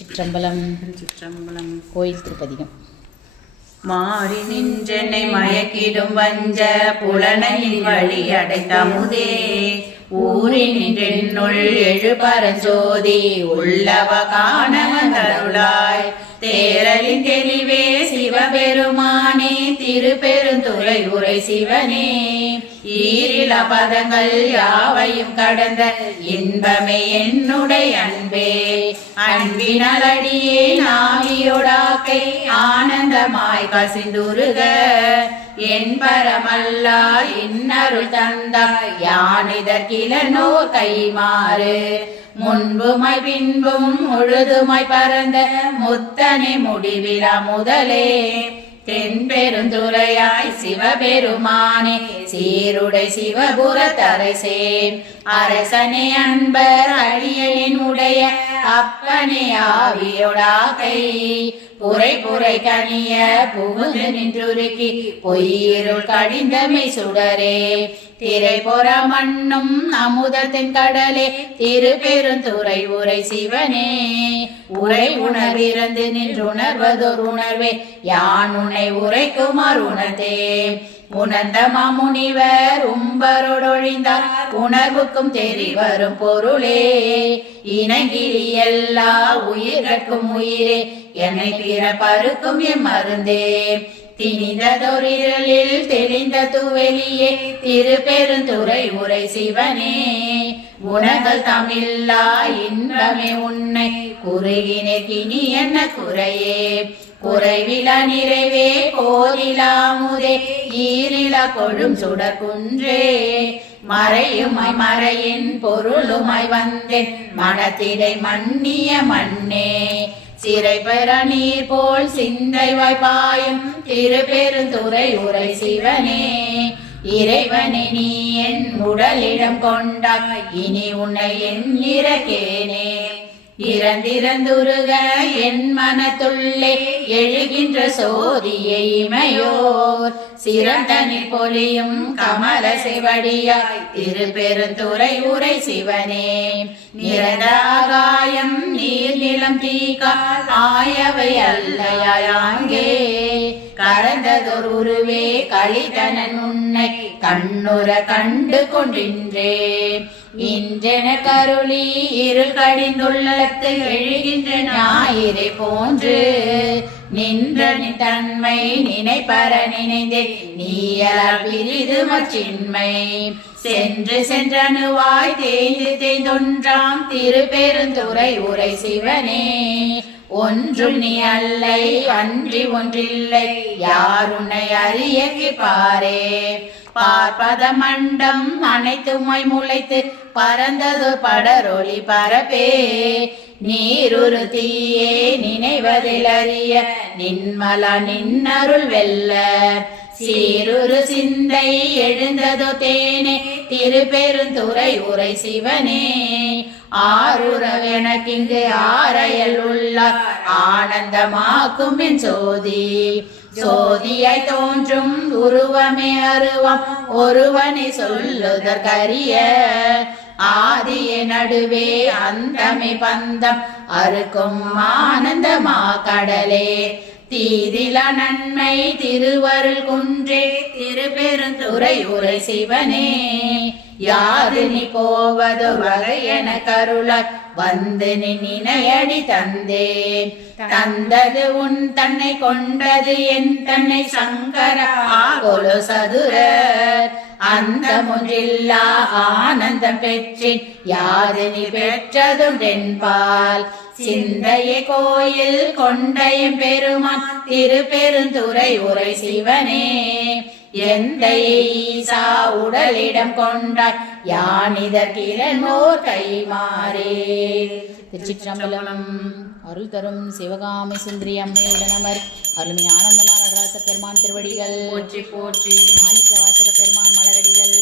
சிற்றம்பலம் சிற்றம்பலம் கோயில் திருப்பதிகம். மாறி நின்றென்னை மயக்கிடும் வஞ்ச புலனையின் வழி அடைத்தமுதே ஊறி நின்றென்னுள் எழுபரஞ்சோதி உள்ளவ காணவந்தருளாய் தேரலின் தெளிவே சிவபெருமானே திருப்பெருந்துறை உரை சிவனே. ஈரில பதங்கள் யாவையும் கடந்த இன்பமே என்னுடைய அன்பே. அன்பினலடியே நாவியோடாக்கை ஆனந்தமாய் கசிந்துருக. என் பரமல்லா இன்னருள் தந்தாய் யானிதற்கிலனோ கைமாறு. முன்புமாய் பின்பும் முழுதுமாய் பறந்த முத்தனை முடிவிழா முதலே. தென்பெருந்துறையாய் சிவபெருமானே சீருடை சிவபுர தரசே அரசனே அன்பர் அழியலின் உடைய அப்பனே ஆவியோடாகை புரை புரை கனிய புகுந்து நின்றுருக்கி பொய்யிருள் கடிந்தமை சுடரே. திரை பொற மண்ணும் அமுதத்தின் கடலே திருப்பெருந்துரை உரை சிவனே. உரை உணர்விறந்து நின்றுணர்வதொரு உணர்வே யான் உன்னை உரைக்குமார் உணர்ந்தே. உணர்ந்த மாமுனிவர் உம்பரோடொழிந்தார் உணர்வுக்கும் தெரிவரும் பொருளே. இனங்கிரி எல்லா உயிர்கட்கும் உயிரே என்னை பிற பருக்கும் எம் மருந்தே திணிந்ததொரிரலில் தெளிந்த துவெளியே திருப்பெருந்துறை உரை சிவனே. குணங்கள் தமிழா இன்பமே உன்னை குறுகினே கினி என்ன குறையே. குறைவில நிறைவே கோரிலாமுதே ஈரில கொழும் சுடர் மறையுமை மறையின் பொருளுமை வந்தேன். மனத்திடை மன்னிய மண்ணே சிறை பெற நீர் போல் சிந்தை வாய்ப்பாயும் திருப்பெருந்துறை உரை சிவனே. இறைவனை நீ என் உடலிடம் கொண்டாய். இனி உன்னை என் இறக்கேனே. இறந்திறந்துருக என் மனத்துள்ளே எழுகின்ற சோதியை இமையோர். சிறந்தனி பொலியும் கமல சிவடியாய் திருப்பெருந்துரை உரை சிவனே. நிரதாகாயம் நீர் நிலம் தீக்கால் ஆயவை அல்லையாங்கே கரந்ததொரு உருவே கலிதனன் உன்னை கண்ணுற கண்டு கொண்டின்றே. இன்றென கருளி இருள் கடிந்துள்ளத்து எழுகின்ற ஞாயிறை போன்று நின்ற தன்மை நினைப்பற நினைந்தே. நீயால் பிரிது மச்சின்மை. சென்று சென்றனுவாய் தேய்ந்து தேய்ந்தொன்றாம் திருப்பெருந்துரை உரை சிவனே. ஒன்று நீ அல்லை அன்றி ஒன்றில்லை யாருன்னை அறிய பாரே பார்ப்பத மண்டம் அனைத்துமாய் முளைத்து பறந்தது படரொளி பரப்பே. நீருரு தீயே நினைவதில் அறிய நின்மலா நின்னருள் வெல்ல. சீருரு சிந்தை எழுந்ததோ தேனே திருப்பெருந்துறை உரை சிவனே. ஆறுரவெனக்கிங்கு ஆரையல் உள்ளார் ஆனந்தமாக்கும் என் சோதி. சோதியாய் தோன்றும் உருவமே அருவம் ஒருவனை சொல்லுதற்கரிய. ஆதிய நடுவே அந்தமே பந்தம் அறுக்கும் ஆனந்தமா கடலே. தீதில நன்மை திருவருள் குன்றே திருப்பெருந்துரை உரை சிவனே. யாது நீ போவது வகை என கருளாய் வந்து நீ நினையடி தந்தே தந்தது உன் தன்னை கொண்டது என் தன்னை சங்கர ஆகொலு சதுரர். அந்த முன்றில்லா ஆனந்தம் பெற்றேன் யாது நீ பெற்றதும் என்பால் சிந்தைய கோயில் கொண்டையும் பெருமான் திருப்பெருந்துரை உரை சிவனே. எந்த ஈசா உடலிடம் கொண்டாய் யானிதற்கிலனோர் கைமாறே திருச்சிற்றம்பலம் அருள் தரும் சிவகாமி சுந்தரி அம்மையுடனமர் அருள்மை ஆனந்தமான நடராச பெருமான் திருவடிகள். போற்றி போற்றி. மாணிக்க வாசக பெருமான் மலரடிகள்.